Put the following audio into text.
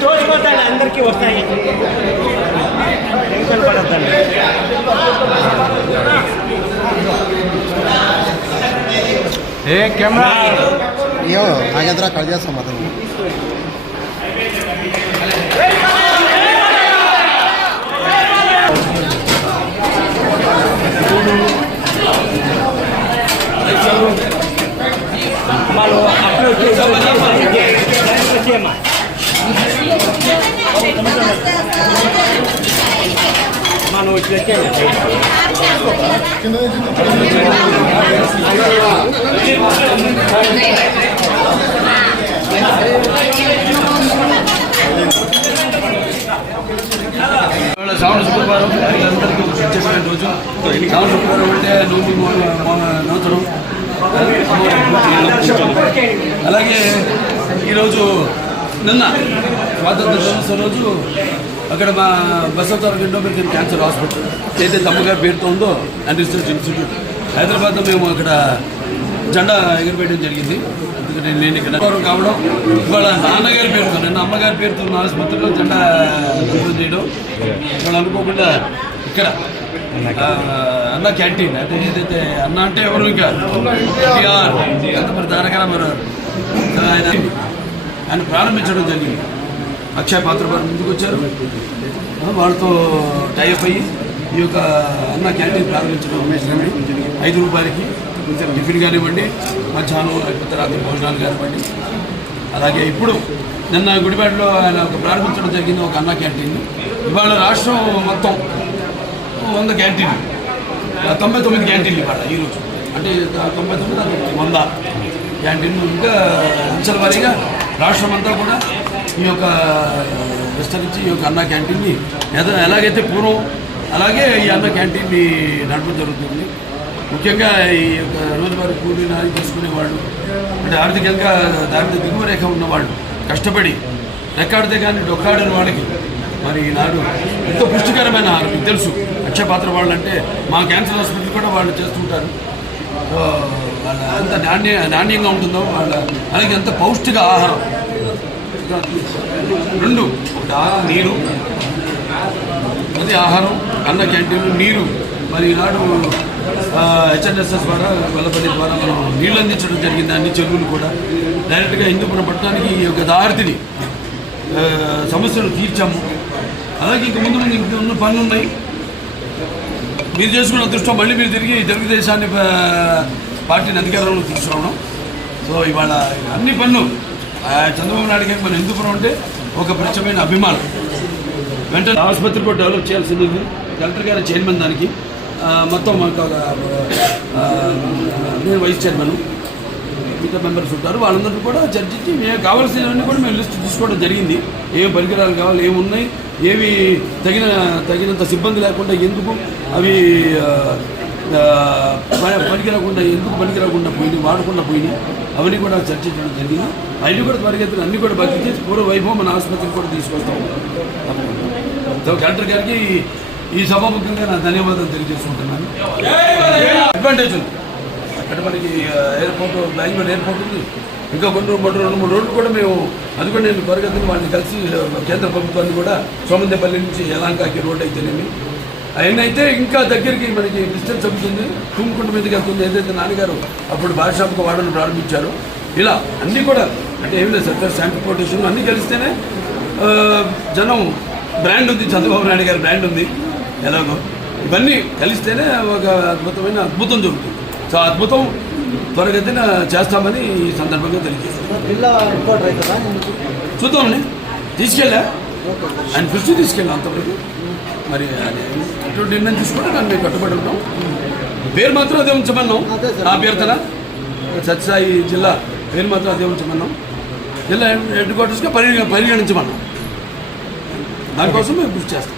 చూసుకోతాడు అందరికీ వస్తాయి టెన్షన్ పడతాడు ఏ కెమెరా? అయ్యో నాగేంద్ర కట్ చేస్తాం అతను వచ్చేయమ్మా మనం శ్రావణ శుక్రవారం అందరికీ చెప్పిన రోజు. శ్రావణ శుక్రవారం అంటే నూతి నూతనం అలాగే ఈరోజు నిన్న స్వాతంత్ర దినోత్సవం రోజు అక్కడ మా బసవతార ఎండోమెట్రిక్ క్యాన్సర్ హాస్పిటల్ ఏదైతే అమ్మగారి పేరుతో ఉందో అండ్ రీసెర్చ్ ఇన్స్టిట్యూట్ హైదరాబాద్లో మేము అక్కడ జెండా ఎగిరిపెట్టడం జరిగింది. ఎందుకంటే నేను ఇక్కడ గౌరవం కావడం. ఇవాళ నాన్నగారి పేరుతో నిన్న అమ్మగారి పేరుతో ఉన్న ఆసుపత్రిలో జెండా చేయడం ఇవాళ అనుకోకుండా ఇక్కడ అన్న క్యాంటీన్. అంటే ఏదైతే అన్న అంటే ఎవరు ఇంకా? ఎన్టీఆర్. ఎంత మరి తారక ఆయన ఆయన ప్రారంభించడం జరిగింది. అక్షయ పాత్ర వారు ముందుకు వచ్చారు. వాళ్ళతో టైఅప్ అయ్యి ఈ యొక్క అన్న క్యాంటీన్ ప్రారంభించడం ఐదు రూపాయలకి టిఫిన్ కానివ్వండి మధ్యాహ్నం లేకపోతే రాత్రి భోజనాలు కానివ్వండి. అలాగే ఇప్పుడు నిన్న గుడిపేటలో ఆయన ఒక ప్రారంభించడం జరిగింది ఒక అన్న క్యాంటీన్. ఇవాళ రాష్ట్రం మొత్తం వంద క్యాంటీన్లు. తొంభై తొమ్మిది క్యాంటీన్లు ఇవాళ ఈరోజు అంటే తొంభై తొమ్మిది వంద క్యాంటీన్లు. ఇంకా అంచెల వారీగా రాష్ట్రం అంతా కూడా ఈ యొక్క విస్తరించి ఈ యొక్క అన్న క్యాంటీన్ని ఏదో ఎలాగైతే పూర్వం అలాగే ఈ అన్న క్యాంటీన్ని నడపడం జరుగుతుంది. ముఖ్యంగా ఈ యొక్క రోజువారి కూలీని నాది చేసుకునే వాళ్ళు అంటే ఆర్థికంగా దారిద్ర దిగువ రేఖ ఉన్నవాళ్ళు కష్టపడి రెక్కాడితే కానీ డొక్కాడని వాళ్ళకి మరి ఈనాడు ఎంతో పుష్టికరమైన ఆహారం తెలుసు. ముఖ్య వాళ్ళు అంటే మా క్యాన్సర్ హాస్పిటల్ కూడా వాళ్ళు చేస్తుంటారు. వాళ్ళ ఎంత నాణ్య నాణ్యంగా ఉంటుందో వాళ్ళ అలాగే ఎంత పౌష్టిక ఆహారం. రెండు ఒకటి ఆహారం నీరు. అది ఆహారం అన్న క్యాంటీన్ నీరు. మరి ఈనాడు హెచ్ఎన్ఎస్ఎస్ ద్వారా వెల్లపల్లి ద్వారా మనం నీళ్ళు అందించడం జరిగింది అన్ని చెరువులు కూడా. డైరెక్ట్గా హిందూపురం పట్టణానికి ఈ యొక్క దారిని ఆ, సమస్యలు తీర్చాము. అలాగే ఇంక ముందు ముందు ఇంక ఉన్న పనులు ఉన్నాయి మీరు చేసుకున్న అదృష్టం మళ్ళీ మీరు తిరిగి తెలుగుదేశాన్ని పార్టీని అధికారంలో తీసుకురావడం. సో ఇవాళ అన్ని పనులు చంద్రబాబు నాయుడు గారికి మన హిందూపురం అంటే ఒక ప్రత్యేకమైన అభిమానం. వెంటనే ఆసుపత్రి కూడా డెవలప్ చేయాల్సింది ఉంది కలెక్టర్ గారి చైర్మన్ దానికి. మొత్తం మాకు ఒక, నేను వైస్ చైర్మన్. మిగతా మెంబర్స్ ఉంటారు. వాళ్ళందరికీ కూడా చర్చించి మేము కావాల్సినవన్నీ కూడా మేము లిస్ట్ తీసుకోవడం జరిగింది. ఏం పరికరాలు కావాలి ఏమున్నాయి ఏవి తగిన తగినంత సిబ్బంది లేకుండా ఎందుకు అవి పనికిరాకుండా ఎందుకు పనికిరాకుండా పోయినాయి వాడకుండా పోయినాయి అవన్నీ కూడా చర్చించడం జరిగింది. అవన్నీ కూడా త్వరగతిన అన్ని కూడా భర్తీ చేసి పూర్వ వైభవం మన ఆసుపత్రికి కూడా తీసుకొస్తాం. కలెక్టర్ గారికి ఈ సభాముఖంగా నా ధన్యవాదాలు తెలియజేసుకుంటున్నాను అడ్వాంటేజ్ ఉంది. అంటే మనకి ఎయిర్పోర్ట్ బెంగళూరు ఎయిర్పోర్ట్ ఉంది. ఇంకా కొన్ని మూడు రెండు మూడు రోడ్లు కూడా మేము అది కూడా నేను త్వరగతిని వాళ్ళని కలిసి కేంద్ర ప్రభుత్వాన్ని కూడా సోమందేపల్లి నుంచి యలాంకాకి రోడ్ అయితేనేమి అవన్నీ అయితే ఇంకా దగ్గరికి మనకి డిస్టెన్స్ అవుతుంది. తుమ్ముకుంట మీదకి వెళ్తుంది. ఏదైతే నాన్నగారు అప్పుడు భాషాముఖ వాడను ప్రారంభించారు ఇలా అన్నీ కూడా అంటే ఏమి లేదు సార్ ట్రాన్స్పోర్టేషన్ అన్నీ కలిస్తేనే జనం బ్రాండ్ ఉంది. చంద్రబాబు నాయుడు గారి బ్రాండ్ ఉంది. ఎలాగో. ఇవన్నీ కలిస్తేనే ఒక అద్భుతమైన అద్భుతం జరుగుతుంది. సో అద్భుతం త్వరగతిన చేస్తామని ఈ సందర్భంగా తెలియజేస్తాం జిల్లా హెడ్ క్వార్టర్ అవుతుందా చూద్దామండి. తీసుకెళ్ళా? ఆయన దృష్టి తీసుకెళ్ళాం అంతవరకు. మరి ఎటువంటి నిర్ణయం తీసుకుంటే దాన్ని మేము కట్టుబడి ఉంటాం. పేరు మాత్రం అదే ఉంచమన్నాం. నా పేరుతన సత్యసాయి జిల్లా పేరు మాత్రం అదే ఉంచమన్నాం. జిల్లా హెడ్ క్వార్టర్స్గా పరిగణ పరిగణించమన్నాం. దానికోసం మేము కృషి చేస్తాం.